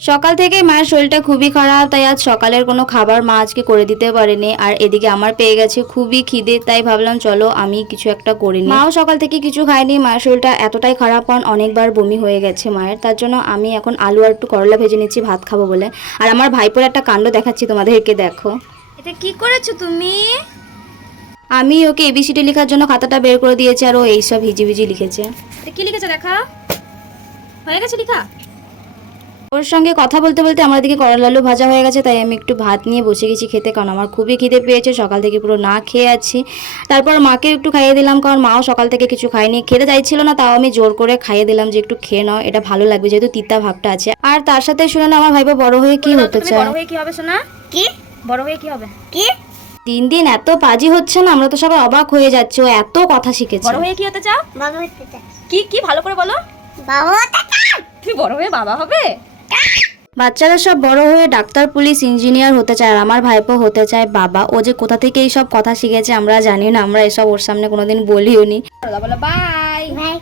সকাল থেকে মায়ের শরীরটা খুবই খারাপ, তাই আজ সকালের কোনো খাবার মা আজকে করে দিতে পারেনি। আর এদিকে আমার পেয়ে গেছে খুবই খিদে, তাই ভাবলাম চলো আমি কিছু একটা করে নিই। মাও সকাল থেকে কিছু খায়নি, মায়ের শরীরটা এতটাই খারাপ কারণ অনেকবার বমি হয়ে গেছে মায়ের। তার জন্য আমি এখন আলু আর একটু করলা ভেজে নিচ্ছি ভাত খাবো বলে। আর আমার ভাইপোর একটা কাণ্ড দেখাচ্ছি তোমাদেরকে, দেখো। এটা কি করেছো তুমি? আমি ওকে এবিসিডি লেখার জন্য খাতাটা বের করে দিয়েছি আর ও এইসব হিজিবিজি লিখেছে। এটা কি লিখেছো দেখা? হয়ে গেছে লেখা? ওর সঙ্গে কথা বলতে বলতে আমার দিকে করলা আলু ভাজা হয়ে গেছে, তাই আমি একটু ভাত নিয়ে বসে গেছি খেতে, কারণ আমার খুবই খিদে পেয়েছে, সকাল থেকে পুরো না খেয়ে আছি। তারপর মাকে একটু খাইয়ে দিলাম, কারণ মাও সকাল থেকে কিছু খায়নি, খেতে চাইছিল না, তাও আমি জোর করে খাইয়ে দিলাম যে একটু খেয়ে নাও, এটা ভালো লাগবে যেহেতু তিতা ভাবটা আছে। আর তার সাথে শুনে না আমার ভাইপো বড় হয়ে কি হতে তুমি চায়। বড় হয়ে কি হবে সোনা? কি বড় হয়ে কি হবে? কি দিন দিন এত পাজি হচ্ছে না, আমরা তো সবাই অবাক হয়ে যাচ্ছি, ও এত কথা শিখেছে। বড় হয়ে কি হতে চাও? বাবা হতে চাই। কি কি ভালো করে বলো। বাবা হতে চাই। তুমি বড় হয়ে বাবা হবে? বাচ্চারা সব বড় হয়ে ডাক্তার, পুলিশ, ইঞ্জিনিয়ার হতে চায়, আর আমার ভাইপো হতে চায় বাবা। ও যে কোথা থেকে এইসব কথা শিখেছে আমরা জানি না, আমরা এসব ওর সামনে কোনোদিন বলিও নি। বলো বাই। বাই।